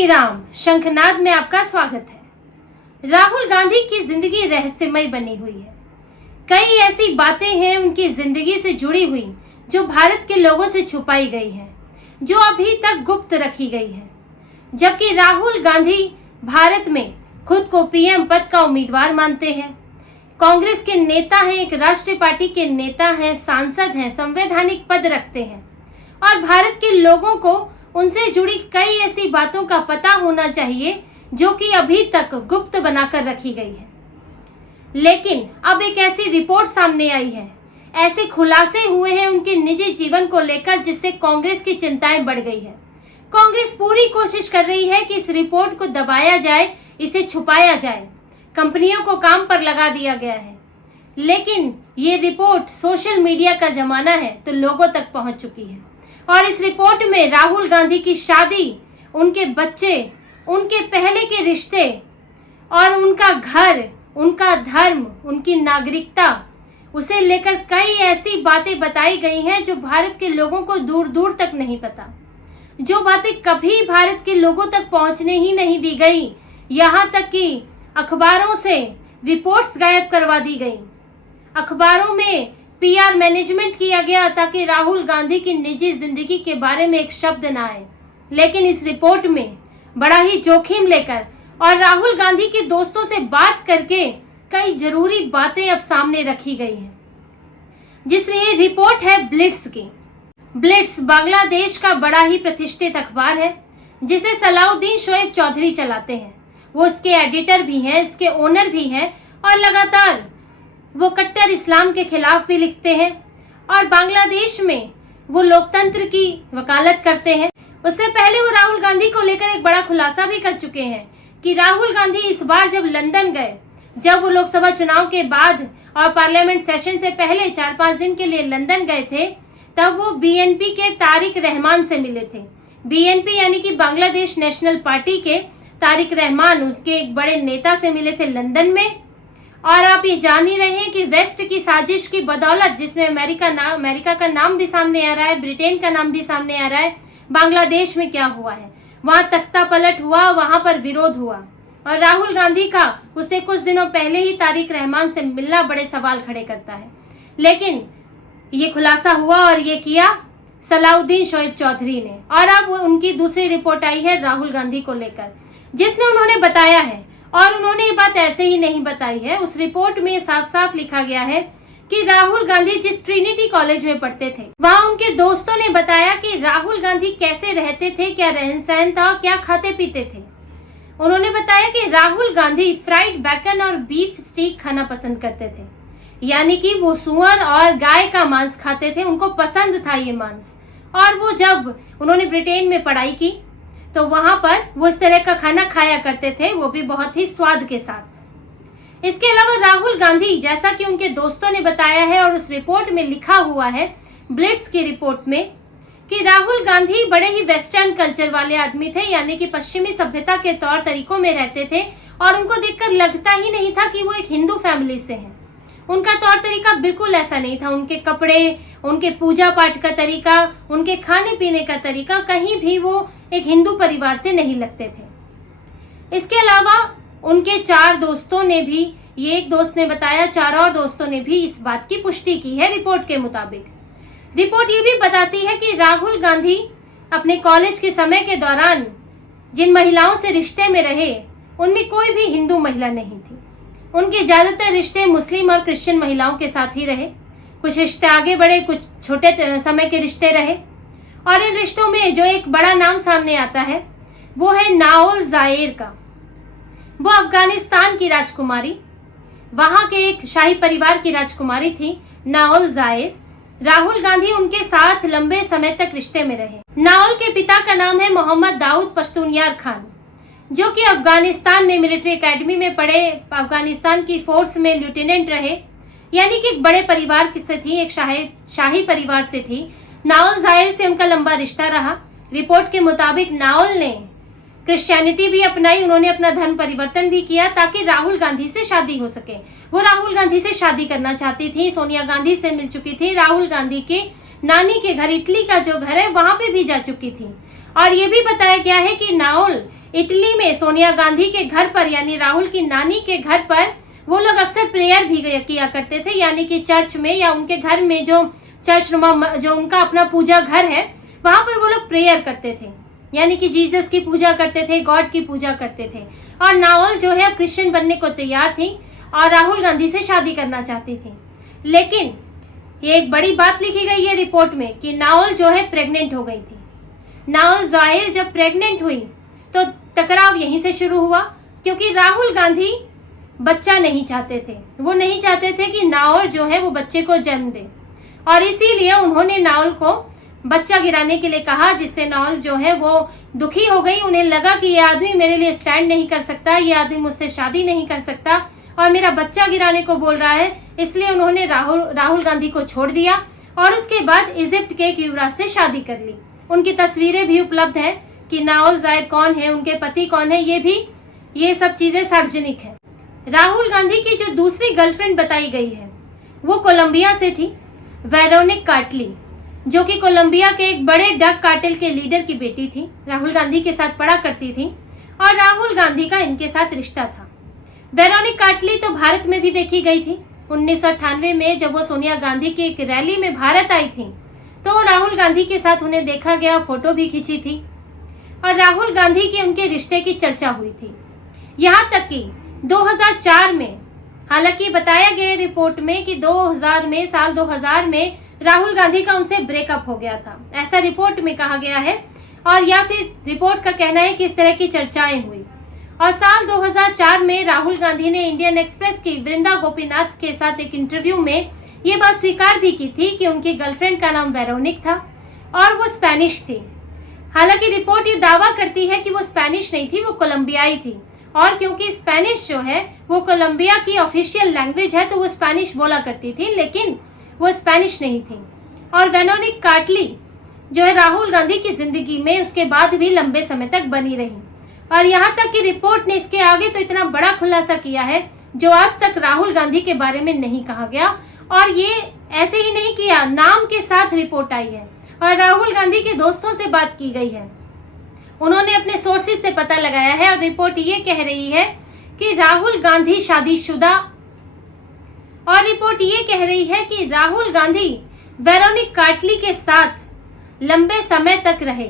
श्री राम। शंखनाद में आपका स्वागत है। राहुल गांधी की जिंदगी रहस्यमय बनी हुई है। कई ऐसी बातें हैं उनकी जिंदगी से जुड़ी हुई जो भारत के लोगों से छुपाई गई हैं, जो अभी तक गुप्त रखी गई है। जबकि राहुल गांधी भारत में खुद को पीएम पद का उम्मीदवार मानते हैं, कांग्रेस के नेता हैं, एक राष्ट्रीय पार्टी के नेता हैं, सांसद हैं, संवैधानिक पद रखते हैं और भारत के लोगों को उनसे जुड़ी कई ऐसी बातों का पता होना चाहिए जो कि अभी तक गुप्त बनाकर रखी गई है। लेकिन अब एक ऐसी रिपोर्ट सामने आई है, ऐसे खुलासे हुए हैं उनके निजी जीवन को लेकर जिससे कांग्रेस की चिंताएं बढ़ गई है। कांग्रेस पूरी कोशिश कर रही है कि इस रिपोर्ट को दबाया जाए, इसे छुपाया जाए। कंपनियों को काम पर लगा दिया गया है, लेकिन ये रिपोर्ट सोशल मीडिया का जमाना है तो लोगों तक पहुंच चुकी है। और इस रिपोर्ट में राहुल गांधी की शादी, उनके बच्चे, उनके पहले के रिश्ते और उनका घर, उनका धर्म, उनकी नागरिकता, उसे लेकर कई ऐसी बातें बताई गई हैं जो भारत के लोगों को दूर दूर तक नहीं पता, जो बातें कभी भारत के लोगों तक पहुंचने ही नहीं दी गई। यहाँ तक कि अखबारों से रिपोर्ट्स गायब करवा दी गई, अखबारों में पीआर मैनेजमेंट किया गया ताकि राहुल गांधी की निजी जिंदगी के बारे में एक शब्द ना आए। लेकिन इस रिपोर्ट में बड़ा ही जोखिम लेकर और राहुल गांधी के दोस्तों से बात करके कई जरूरी बातें अब सामने रखी गई हैं, जिसमें ये रिपोर्ट है ब्लिट्स की। ब्लिट्स बांग्लादेश का बड़ा ही प्रतिष्ठित अखबार है जिसे सलाउद्दीन शोएब चौधरी चलाते हैं। वो इसके एडिटर भी हैं, इसके ओनर भी हैं और लगातार वो कट्टर इस्लाम के खिलाफ भी लिखते हैं और बांग्लादेश में वो लोकतंत्र की वकालत करते हैं। उससे पहले वो राहुल गांधी को लेकर एक बड़ा खुलासा भी कर चुके हैं कि राहुल गांधी इस बार जब लंदन गए, जब वो लोकसभा चुनाव के बाद और पार्लियामेंट सेशन से पहले 4-5 दिन के लिए लंदन गए थे, तब वो बीएनपी के तारिक रहमान से मिले थे। बीएनपी यानी कि बांग्लादेश नेशनल पार्टी के तारिक रहमान, उसके एक बड़े नेता से मिले थे लंदन में। और आप ये जान ही रहे हैं कि वेस्ट की साजिश की बदौलत, जिसमें अमेरिका का नाम भी सामने आ रहा है, ब्रिटेन का नाम भी सामने आ रहा है, बांग्लादेश में क्या हुआ है, वहां तख्ता पलट हुआ, वहां पर विरोध हुआ और राहुल गांधी का उससे कुछ दिनों पहले ही तारिक रहमान से मिलना बड़े सवाल खड़े करता है। लेकिन ये खुलासा हुआ और ये किया सलाउद्दीन शोएब चौधरी ने। और अब उनकी दूसरी रिपोर्ट आई है राहुल गांधी को लेकर, जिसमें उन्होंने बताया है, और उन्होंने ये बात ऐसे ही नहीं बताई है, उस रिपोर्ट में साफ साफ लिखा गया है कि राहुल गांधी जिस ट्रिनिटी कॉलेज में पढ़ते थे, वहां उनके दोस्तों ने बताया कि राहुल गांधी कैसे रहते थे, क्या रहन सहन था, क्या खाते पीते थे। उन्होंने बताया कि राहुल गांधी फ्राइड बैकन और बीफ स्टीक खाना पसंद करते थे, यानी कि वो सुअर और गाय का मांस खाते थे, उनको पसंद था ये मांस। और वो जब उन्होंने ब्रिटेन में पढ़ाई की तो वहां पर वो इस तरह का खाना खाया करते थे, वो भी बहुत ही स्वाद के साथ। इसके अलावा राहुल गांधी, जैसा कि उनके दोस्तों ने बताया है और उस रिपोर्ट में लिखा हुआ है, ब्लिट्स की रिपोर्ट में, कि राहुल गांधी बड़े ही वेस्टर्न कल्चर वाले आदमी थे, यानी कि पश्चिमी सभ्यता के तौर तरीकों में रहते थे और उनको देखकर लगता ही नहीं था कि वो एक हिंदू फैमिली से हैं। उनका तौर तरीका बिल्कुल ऐसा नहीं था। उनके कपड़े, उनके पूजा पाठ का तरीका, उनके खाने पीने का तरीका, कहीं भी वो एक हिंदू परिवार से नहीं लगते थे। इसके अलावा उनके 4 दोस्तों ने भी, ये एक दोस्त ने बताया, 4 और दोस्तों ने भी इस बात की पुष्टि की है रिपोर्ट के मुताबिक। रिपोर्ट ये भी बताती है कि राहुल गांधी अपने कॉलेज के समय के दौरान जिन महिलाओं से रिश्ते में रहे, उनमें कोई भी हिंदू महिला नहीं थी। उनके ज्यादातर रिश्ते मुस्लिम और क्रिश्चियन महिलाओं के साथ ही रहे। कुछ रिश्ते आगे बढ़े, कुछ छोटे समय के रिश्ते रहे। और इन रिश्तों में जो एक बड़ा नाम सामने आता है वो है नाओल जायर का। वो अफगानिस्तान की राजकुमारी, वहां के एक शाही परिवार की राजकुमारी थी नाओल जायर। राहुल गांधी उनके साथ लंबे समय तक रिश्ते में रहे। नाओल के पिता का नाम है मोहम्मद दाऊद पश्तूनियार खान, जो कि अफगानिस्तान में मिलिट्री एकेडमी में पढ़े, अफगानिस्तान की फोर्स में लेफ्टिनेंट रहे, यानी कि एक बड़े परिवार से थी, एक शाही परिवार से थी। नाओल जायर से उनका लंबा रिश्ता रहा। रिपोर्ट के मुताबिक नाओल ने क्रिश्चियनिटी भी अपनाई, उन्होंने अपना धर्म परिवर्तन भी किया ताकि राहुल गांधी से शादी हो सके। वो राहुल गांधी से शादी करना चाहती थी, सोनिया गांधी से मिल चुकी थी, राहुल गांधी के नानी के घर, इटली का जो घर है, वहां पे भी जा चुकी थी। और ये भी बताया गया है कि नाओल इटली में सोनिया गांधी के घर पर यानी राहुल की नानी के घर पर वो लोग अक्सर प्रेयर भी किया करते थे, यानी कि चर्च में या उनके घर में जो चर्च नुमा जो उनका अपना पूजा घर है वहां पर वो लोग प्रेयर करते थे, यानी कि जीसस की पूजा करते थे, गॉड की पूजा करते थे। और नावल जो है क्रिश्चियन बनने को तैयार थी और राहुल गांधी से शादी करना चाहती थी। लेकिन ये एक बड़ी बात लिखी गई है रिपोर्ट में कि नावल जो है प्रेग्नेंट हो गई थी। नावल जाहिर जब प्रेग्नेंट हुई तो टकराव यहीं से शुरू हुआ, क्योंकि राहुल गांधी बच्चा नहीं चाहते थे। वो नहीं चाहते थे कि नावल जो है वो बच्चे को जन्म दे, और इसीलिए उन्होंने नावल को बच्चा गिराने के लिए कहा, जिससे नावल जो है वो दुखी हो गई। उन्हें लगा कि ये आदमी मेरे लिए स्टैंड नहीं कर सकता, ये आदमी मुझसे शादी नहीं कर सकता और मेरा बच्चा गिराने को बोल रहा है। इसलिए उन्होंने राहुल गांधी को छोड़ दिया और उसके बाद इजिप्ट के एक युवराज से शादी कर ली। उनकी तस्वीरें भी उपलब्ध है कि नावल जाहिर कौन है, उनके पति कौन है, ये सब चीजें सार्वजनिक है। राहुल गांधी की जो दूसरी गर्लफ्रेंड बताई गई है वो कोलंबिया से थी, वेरोनिक कार्टली, जो कि कोलंबिया के एक बड़े ड्रग कार्टेल के लीडर की बेटी थी। राहुल गांधी के साथ पढ़ा करती थी और राहुल गांधी का इनके साथ रिश्ता था। वेरोनिक कार्टली तो भारत में भी देखी गई थी। 1998 में जब वो सोनिया गांधी की एक रैली में भारत आई थी तो राहुल गांधी के साथ उन्हें देखा गया, फोटो भी खींची थी और राहुल गांधी के उनके रिश्ते की चर्चा हुई थी। यहाँ तक कि 2004 में, हालांकि बताया गया रिपोर्ट में कि साल 2000 में राहुल गांधी का उनसे ब्रेकअप हो गया था, ऐसा रिपोर्ट में कहा गया है। और या फिर रिपोर्ट का कहना है कि इस तरह की चर्चाएं हुई। और साल 2004 में राहुल गांधी ने इंडियन एक्सप्रेस की वृंदा गोपीनाथ के साथ एक इंटरव्यू में ये बात स्वीकार भी की थी कि उनकी गर्लफ्रेंड का नाम वेरोनिक था और वो स्पेनिश थी। हालांकि रिपोर्ट ये दावा करती है कि वो स्पेनिश नहीं थी, वो कोलंबियाई थी, और क्योंकि स्पेनिश जो है वो कोलंबिया की ऑफिशियल लैंग्वेज है तो वो स्पेनिश बोला करती थी, लेकिन वो स्पेनिश नहीं थी। और वेरोनिक कार्टली जो है राहुल गांधी की जिंदगी में उसके बाद भी लंबे समय तक बनी रही। और यहाँ तक कि रिपोर्ट ने इसके आगे तो इतना बड़ा खुलासा किया है जो आज तक राहुल गांधी के बारे में नहीं कहा गया। और ये ऐसे ही नहीं किया, नाम के साथ रिपोर्ट आई है और राहुल गांधी के दोस्तों से बात की गई है, उन्होंने अपने सोर्सेज से पता लगाया है और रिपोर्ट ये कह रही है कि राहुल गांधी शादीशुदा, और रिपोर्ट ये कह रही है कि राहुल गांधी वेरोनिक कार्टली के साथ लंबे समय तक रहे।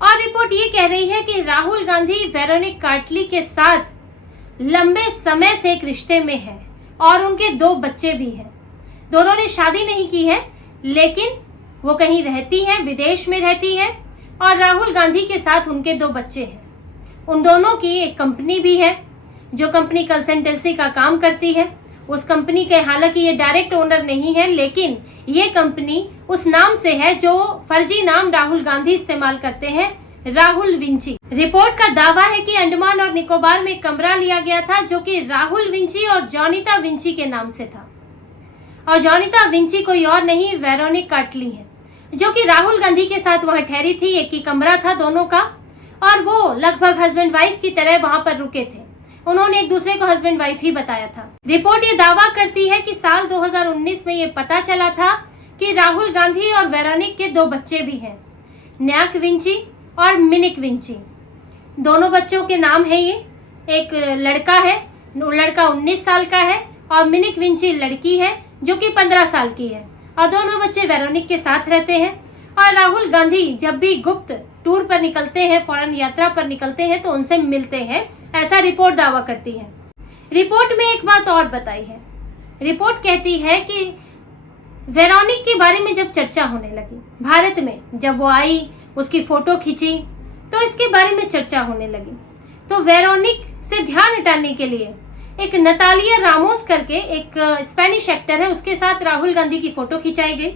और रिपोर्ट ये कह रही है कि राहुल गांधी वेरोनिक कार्टली के साथ लंबे समय से एक रिश्ते में है और उनके 2 बच्चे भी हैं। दोनों ने शादी नहीं की है, लेकिन वो कहीं रहती हैं, विदेश में रहती हैं, और राहुल गांधी के साथ उनके 2 बच्चे हैं। उन दोनों की एक कंपनी भी है जो कंपनी कंसल्टेंसी का काम करती है। उस कंपनी के, हालांकि ये डायरेक्ट ओनर नहीं है, लेकिन ये कंपनी उस नाम से है जो फर्जी नाम राहुल गांधी इस्तेमाल करते हैं, राहुल विंची। रिपोर्ट का दावा है कि अंडमान और निकोबार में एक कमरा लिया गया था जो कि राहुल विंची और जॉनिता विंची के नाम से था। और जॉनिता विंची कोई और नहीं, वेरोनिक कार्टली है, जो कि राहुल गांधी के साथ वहां ठहरी थी। एक ही कमरा था दोनों का और वो लगभग हस्बैंड वाइफ की तरह वहां पर रुके थे। उन्होंने एक दूसरे को हस्बैंड वाइफ ही बताया था। रिपोर्ट ये दावा करती है कि साल 2019 में ये पता चला था कि राहुल गांधी और वेरोनिक के 2 बच्चे भी हैं, न्याक विंची और मिनिक विंची। दोनों बच्चों के नाम है ये, एक लड़का है, लड़का 19 साल का है, और मिनिक विंची लड़की है जो कि 15 साल की है, और दोनों बच्चे वेरोनिक के साथ रहते हैं। और राहुल गांधी जब भी गुप्त टूर पर निकलते हैं, फॉरेन यात्रा पर निकलते हैं, तो उनसे मिलते हैं, ऐसा रिपोर्ट दावा करती है। रिपोर्ट में एक बात और बताई है, रिपोर्ट कहती है कि वेरोनिक के बारे में जब चर्चा होने लगी भारत में, जब वो आई, उसकी फोटो खींची, तो इसके बारे में चर्चा होने लगी। तो वेरोनिक से ध्यान हटाने के लिए एक नतालिया रामोस करके एक स्पेनिश एक्टर है, उसके साथ राहुल गांधी की फोटो खिंचाई गई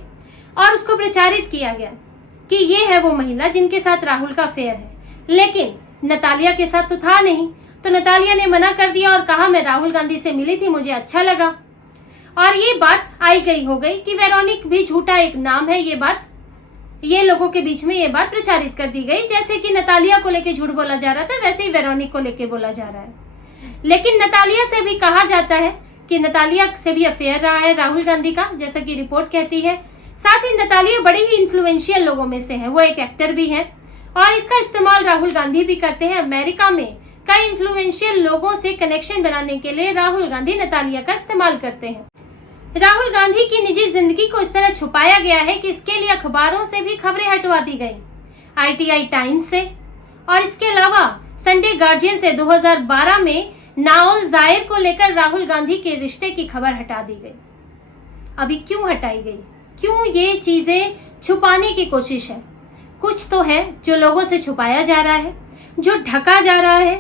और उसको प्रचारित किया गया कि ये है वो महिला जिनके साथ राहुल का अफेयर है। लेकिन नतालिया के साथ तो था नहीं, तो नतालिया ने मना कर दिया और कहा मैं राहुल गांधी से मिली थी, मुझे अच्छा लगा। और ये बात आई गई हो गई कि वेरोनिक भी झूठा एक नाम है। ये लोगों के बीच में ये बात प्रचारित कर दी गई, जैसे कि नतालिया को लेके झूठ बोला जा रहा था, वैसे ही वेरोनिक को लेके बोला जा रहा है। लेकिन नतालिया से भी कहा जाता है कि नतालिया से भी अफेयर रहा है राहुल गांधी का, जैसा कि रिपोर्ट कहती है। साथ ही नतालिया बड़े ही इन्फ्लुएंशियल लोगों में से है, वो एक एक्टर भी है और इसका इस्तेमाल राहुल गांधी भी करते हैं। अमेरिका में कई इन्फ्लुएंशियल लोगों से कनेक्शन बनाने के लिए राहुल गांधी नतालिया का इस्तेमाल करते हैं। राहुल गांधी की निजी जिंदगी को इस तरह छुपाया गया है कि इसके लिए अखबारों से भी खबरें हटवा दी गई, ITI टाइम्स से, और इसके अलावा संडे गार्जियन से 2012 में नाओल जाहिर को लेकर राहुल गांधी के रिश्ते की खबर हटा दी गई। अभी क्यों हटाई गई? क्यों ये चीजें छुपाने की कोशिश है? कुछ तो है जो लोगों से छुपाया जा रहा है, जो ढका जा रहा है।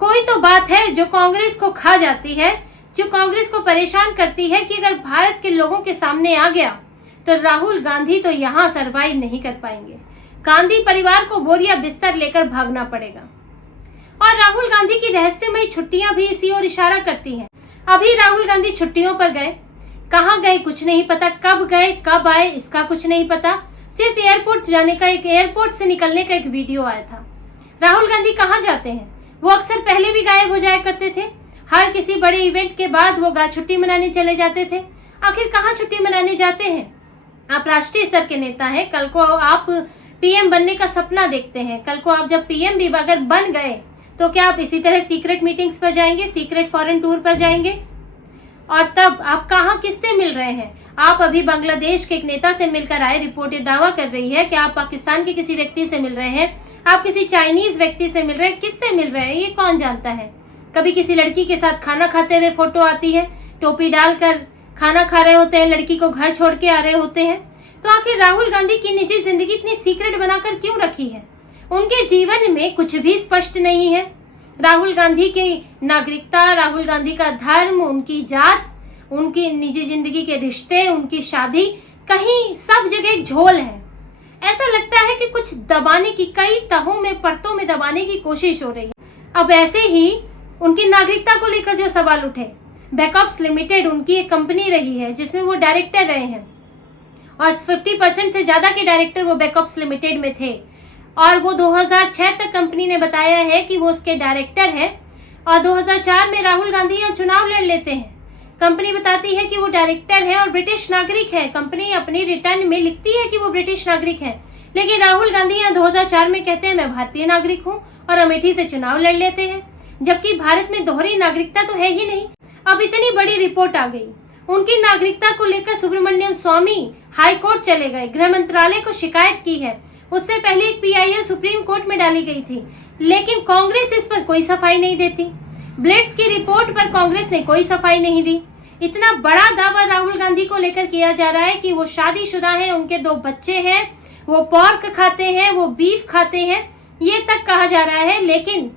कोई तो बात है जो कांग्रेस को खा जाती है, जो कांग्रेस को परेशान करती है कि अगर भारत के लोगों के सामने आ गया तो राहुल गांधी तो यहाँ सरवाइव नहीं कर पाएंगे। गांधी परिवार को बोरिया बिस्तर लेकर भागना पड़ेगा। और राहुल गांधी की रहस्यमयी छुट्टियां भी इसी ओर इशारा करती हैं। अभी राहुल गांधी छुट्टियों पर गए, कहाँ गए कुछ नहीं पता, कब गए कब आए इसका कुछ नहीं पता। सिर्फ एयरपोर्ट जाने का, एक एयरपोर्ट से निकलने का एक वीडियो आया था। राहुल गांधी कहाँ जाते हैं? वो अक्सर पहले भी गायब हो जाया करते थे। हर किसी बड़े इवेंट के बाद वो छुट्टी मनाने चले जाते थे। आखिर कहाँ छुट्टी मनाने जाते हैं? आप राष्ट्रीय स्तर के नेता हैं, कल को आप PM बनने का सपना देखते हैं। कल को आप जब PM भी अगर बन गए तो क्या आप इसी तरह सीक्रेट मीटिंग्स पर जाएंगे, सीक्रेट फॉरेन टूर पर जाएंगे? और तब आप कहाँ किससे मिल रहे हैं? आप अभी बांग्लादेश के एक नेता से मिलकर आए। रिपोर्ट ये दावा कर रही है कि आप पाकिस्तान के किसी व्यक्ति से मिल रहे हैं, आप किसी चाइनीज व्यक्ति से मिल रहे हैं। किससे मिल रहे हैं ये कौन जानता है? कभी किसी लड़की के साथ खाना खाते हुए फोटो आती है, टोपी डालकर खाना खा रहे होते हैं, लड़की को घर छोड़ के आ रहे होते हैं। तो आखिर राहुल गांधी की निजी जिंदगी इतनी सीक्रेट बनाकर क्यों रखी है? उनके जीवन में कुछ भी स्पष्ट नहीं है। राहुल गांधी की नागरिकता, राहुल गांधी का धर्म, उनकी जात, उनकी निजी जिंदगी के रिश्ते, उनकी शादी, कहीं सब जगह एक झोल है। ऐसा लगता है कि कुछ दबाने की, कई तहों में, परतों में दबाने की कोशिश हो रही है। अब ऐसे ही उनकी नागरिकता को लेकर जो सवाल उठे, बैकअप्स लिमिटेड उनकी एक कंपनी रही है जिसमें वो डायरेक्टर रहे हैं और 50% से ज्यादा के डायरेक्टर वो बैकअप्स लिमिटेड में थे। और वो 2006 तक कंपनी ने बताया है कि वो उसके डायरेक्टर है। और 2004 में राहुल गांधी यहाँ चुनाव लड़ लेते हैं। कंपनी बताती है कि वो डायरेक्टर है और ब्रिटिश नागरिक है। कंपनी अपनी रिटर्न में लिखती है कि वो ब्रिटिश नागरिक है, लेकिन राहुल गांधी यहाँ 2004 में कहते हैं मैं भारतीय नागरिक हूँ और अमेठी से चुनाव लड़ लेते हैं, जबकि भारत में दोहरी नागरिकता तो है ही नहीं। अब इतनी बड़ी रिपोर्ट आ गई, उनकी नागरिकता को लेकर सुब्रमण्यम स्वामी हाई कोर्ट चले गए, गृह मंत्रालय को शिकायत की है। उससे पहले एक PIL सुप्रीम कोर्ट में डाली गई थी, लेकिन कांग्रेस इस पर कोई सफाई नहीं देती। ब्लिट्स की रिपोर्ट पर कांग्रेस ने कोई सफाई नहीं दी। इतना बड़ा दावा राहुल गांधी को लेकर किया जा रहा है कि वो शादीशुदा हैं, उनके 2 बच्चे हैं, वो पोर्क खाते हैं, वो बीफ खाते हैं, ये तक कहा जा रहा है। लेकिन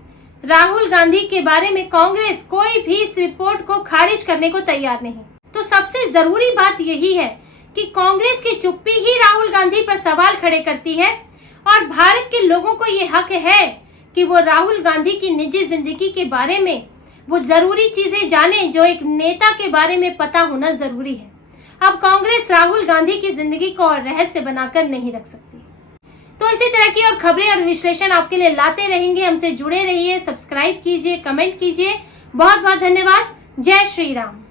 राहुल गांधी के बारे में कांग्रेस कोई भी इस रिपोर्ट को खारिज करने को तैयार नहीं। तो सबसे जरूरी बात यही है कि कांग्रेस की चुप्पी ही राहुल गांधी पर सवाल खड़े करती है और भारत के लोगों को ये हक है कि वो राहुल गांधी की निजी जिंदगी के बारे में वो जरूरी चीजें जाने जो एक नेता के बारे में पता होना जरूरी है। अब कांग्रेस राहुल गांधी की जिंदगी को और रहस्य बनाकर नहीं रख सकती। तो इसी तरह की और खबरें और विश्लेषण आपके लिए लाते रहेंगे। हमसे जुड़े रहिए, सब्सक्राइब कीजिए, कमेंट कीजिए। बहुत बहुत धन्यवाद। जय श्री राम।